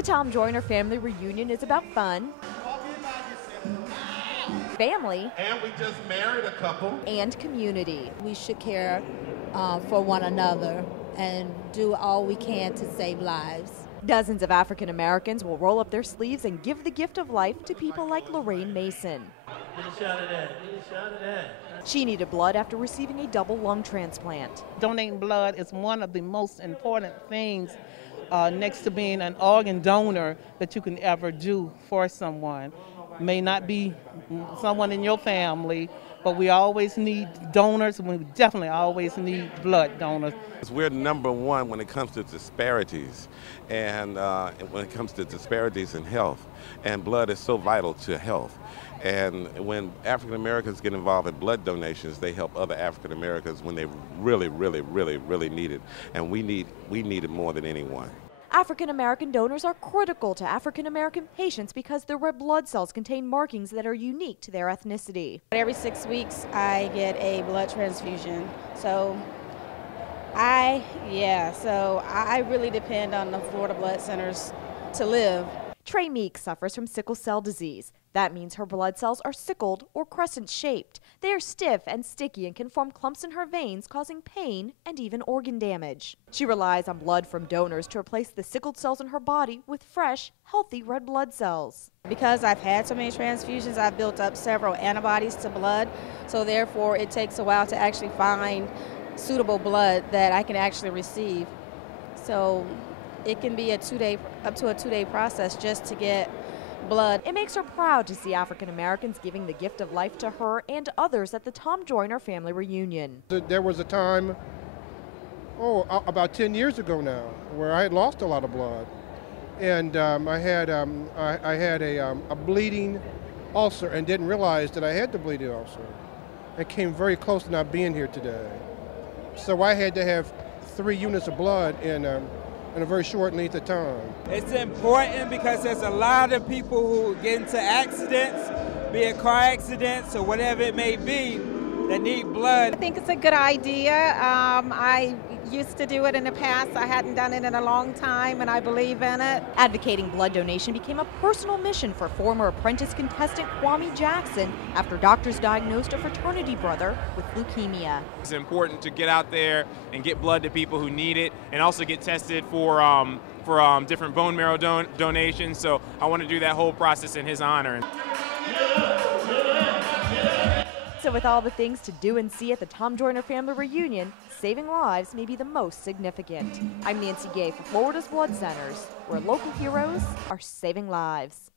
The Tom Joyner family reunion is about fun, family, and we just married a couple, and community. We should care for one another and do all we can to save lives. Dozens of African Americans will roll up their sleeves and give the gift of life to people like Lorraine Mason. Get a shot of that. Get a shot of that. She needed blood after receiving a double lung transplant. Donating blood is one of the most important things next to being an organ donor that you can ever do for someone. May not be someone in your family, but we always need donors, and we definitely always need blood donors. We're number one when it comes to disparities, and when it comes to disparities in health, and blood is so vital to health. And when African Americans get involved in blood donations, they help other African Americans when they really need it, and we need it more than anyone. African American donors are critical to African American patients because their red blood cells contain markings that are unique to their ethnicity. Every 6 weeks I get a blood transfusion. So I really depend on the Florida blood centers to live. Trey Meeks suffers from sickle cell disease. That means her blood cells are sickled or crescent-shaped. They are stiff and sticky and can form clumps in her veins, causing pain and even organ damage. She relies on blood from donors to replace the sickled cells in her body with fresh, healthy red blood cells. Because I've had so many transfusions, I've built up several antibodies to blood, so therefore it takes a while to actually find suitable blood that I can actually receive. So it can be up to a two-day process just to get blood. It makes her proud to see African Americans giving the gift of life to her and others at the Tom Joyner family reunion. There was a time, about 10 years ago now, where I had lost a lot of blood, and I had a bleeding ulcer and didn't realize that I had the bleeding ulcer. I came very close to not being here today. So I had to have 3 units of blood in a very short length of time. It's important because there's a lot of people who get into accidents, be it car accidents or whatever it may be, that need blood. I think it's a good idea. I used to do it in the past. I hadn't done it in a long time, and I believe in it. Advocating blood donation became a personal mission for former Apprentice contestant Kwame Jackson after doctors diagnosed a fraternity brother with leukemia. It's important to get out there and get blood to people who need it, and also get tested for different bone marrow donations. So I want to do that whole process in his honor. So with all the things to do and see at the Tom Joyner family reunion, saving lives may be the most significant. I'm Nancy Gay for Florida's Blood Centers, where local heroes are saving lives.